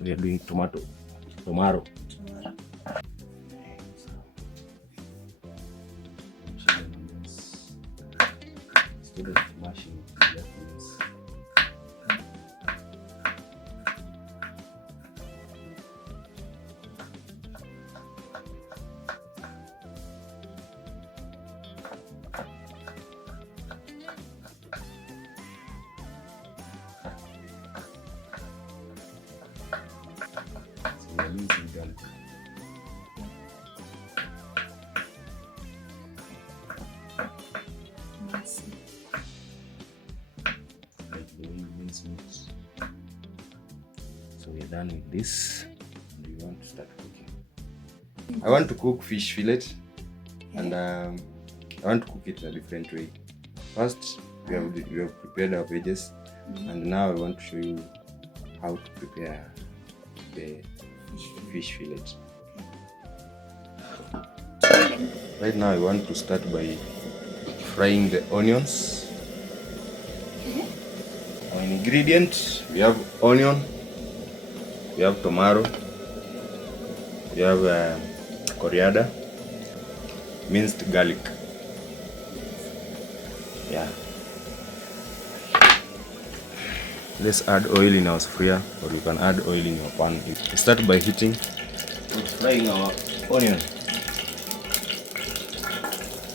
So we are doing tomorrow. Instead of mashing, using garlic. Like the way you mince meat. So we're done with this, and we want to start cooking. I want to cook fish fillet, and I want to cook it in a different way. First, we have prepared our veggies, and now I want to show you how to prepare the fish fillet. Right now I want to start by frying the onions. Our ingredients, we have onion, we have tomato, we have coriander, minced garlic. Yeah. Let's add oil in our sufuria, or you can add oil in your pan. Start by heating with frying our onion.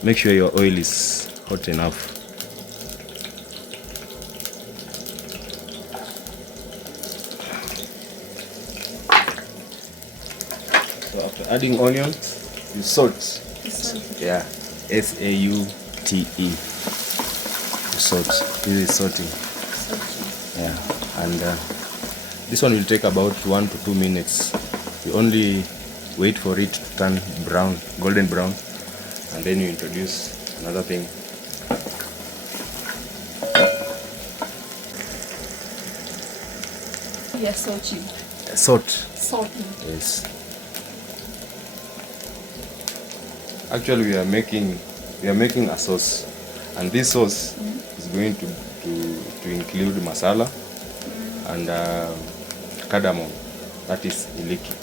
Make sure your oil is hot enough. So after adding onions, you salt. Yeah, S-A-U-T-E. Salt. This is salting. Yeah, and this one will take about 1 to 2 minutes. You only wait for it to turn brown, golden brown, and then you introduce another thing. Yes, salting. Salt. Salting. Yes. Actually, we are making a sauce, and this sauce is going to include masala and cardamom. That is Iliki.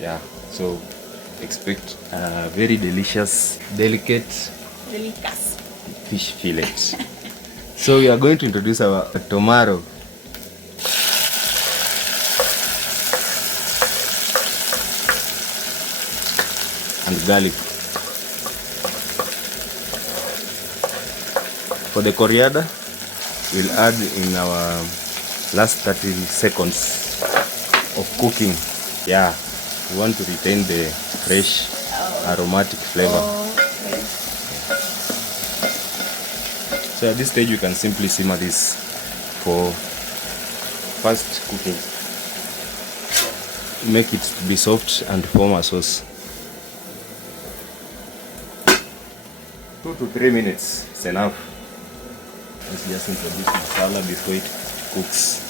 Yeah. So expect a very delicious, delicate fish fillet. So we are going to introduce our tomato. And garlic. For the coriander, we'll add in our last 30 seconds of cooking. Yeah, we want to retain the fresh aromatic flavor. Okay. So at this stage you can simply simmer this for fast cooking. Make it be soft and form a sauce. 2 to 3 minutes is enough. Let's just introduce masala before it cooks.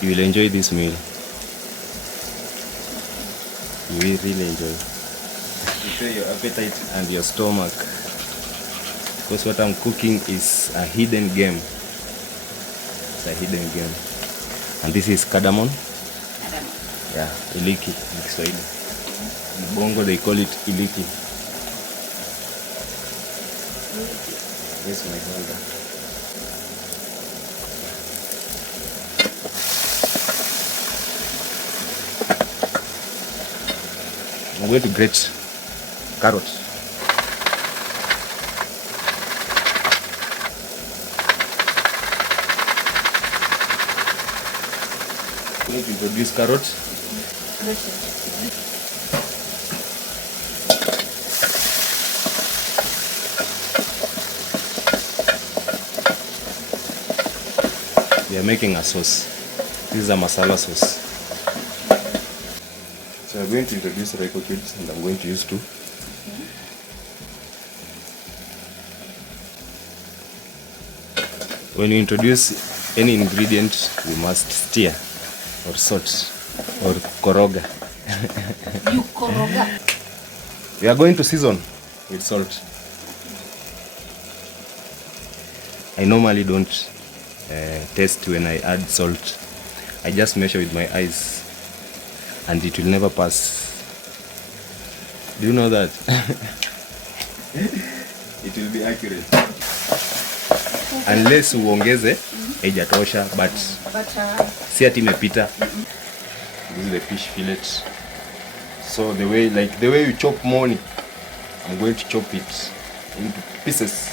You will enjoy this meal. You will really enjoy. Prepare your appetite and your stomach, because what I'm cooking is a hidden game. It's a hidden game. And this is cardamom. Yeah, Iliki in Kiswahili. In Bongo they call it Iliki. Yes, my holder. I'm going to grate carrot. I'm going to introduce carrot. We are making a sauce. This is a masala sauce. So I'm going to introduce Royco cubes, and I'm going to use 2. When you introduce any ingredient, you must stir or salt or koroga. You koroga. We are going to season with salt. I normally don't taste when I add salt. I just measure with my eyes and it will never pass. Do you know that? It will be accurate. Unless uongeze haijatosha, but si ati imepita. This is the fish fillet. So the way you chop money, I'm going to chop it into pieces.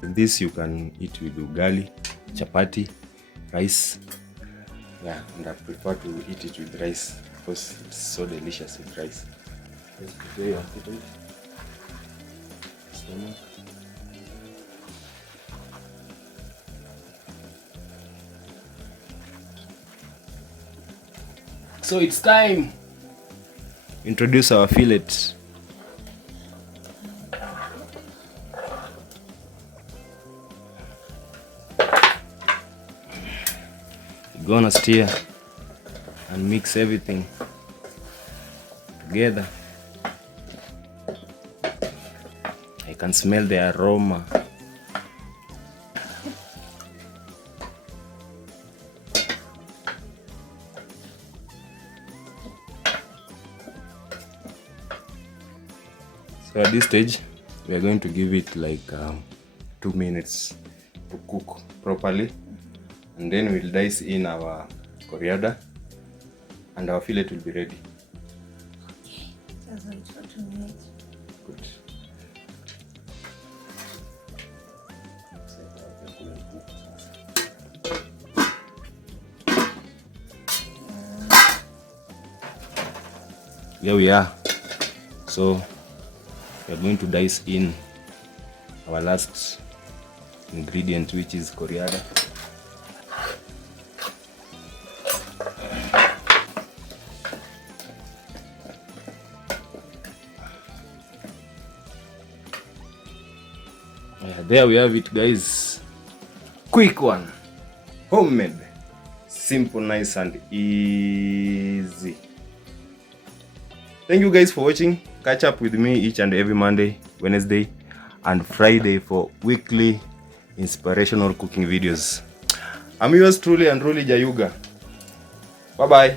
This you can eat with ugali, chapati, rice. Yeah, and I prefer to eat it with rice because it's so delicious with rice. Let's prepare your appetite. Stomach. So it's time. Introduce our fillet. Gonna stir and mix everything together. I can smell the aroma. So at this stage, we are going to give it like 2 minutes to cook properly. And then we'll dice in our coriander and our fillet will be ready. Okay, just wait for 2 minutes. Good. Here we are. So we are going to dice in our last ingredient, which is coriander. There we have it, guys. Quick one, homemade, simple, nice and easy. Thank you guys for watching. Catch up with me each and every Monday, Wednesday and Friday for weekly inspirational cooking videos. I'm yours truly and truly, Jayuga. Bye bye.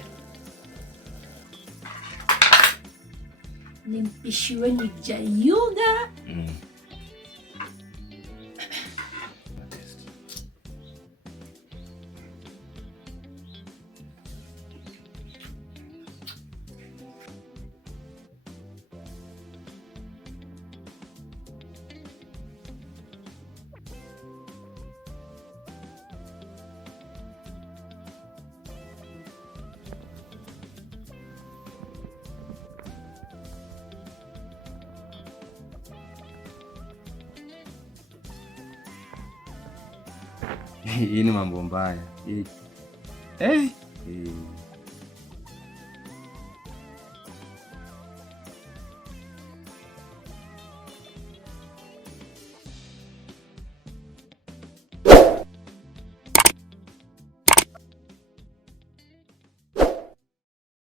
Ni mpishi wenu Jayuga. Hii ni mambo mbaya. Hey.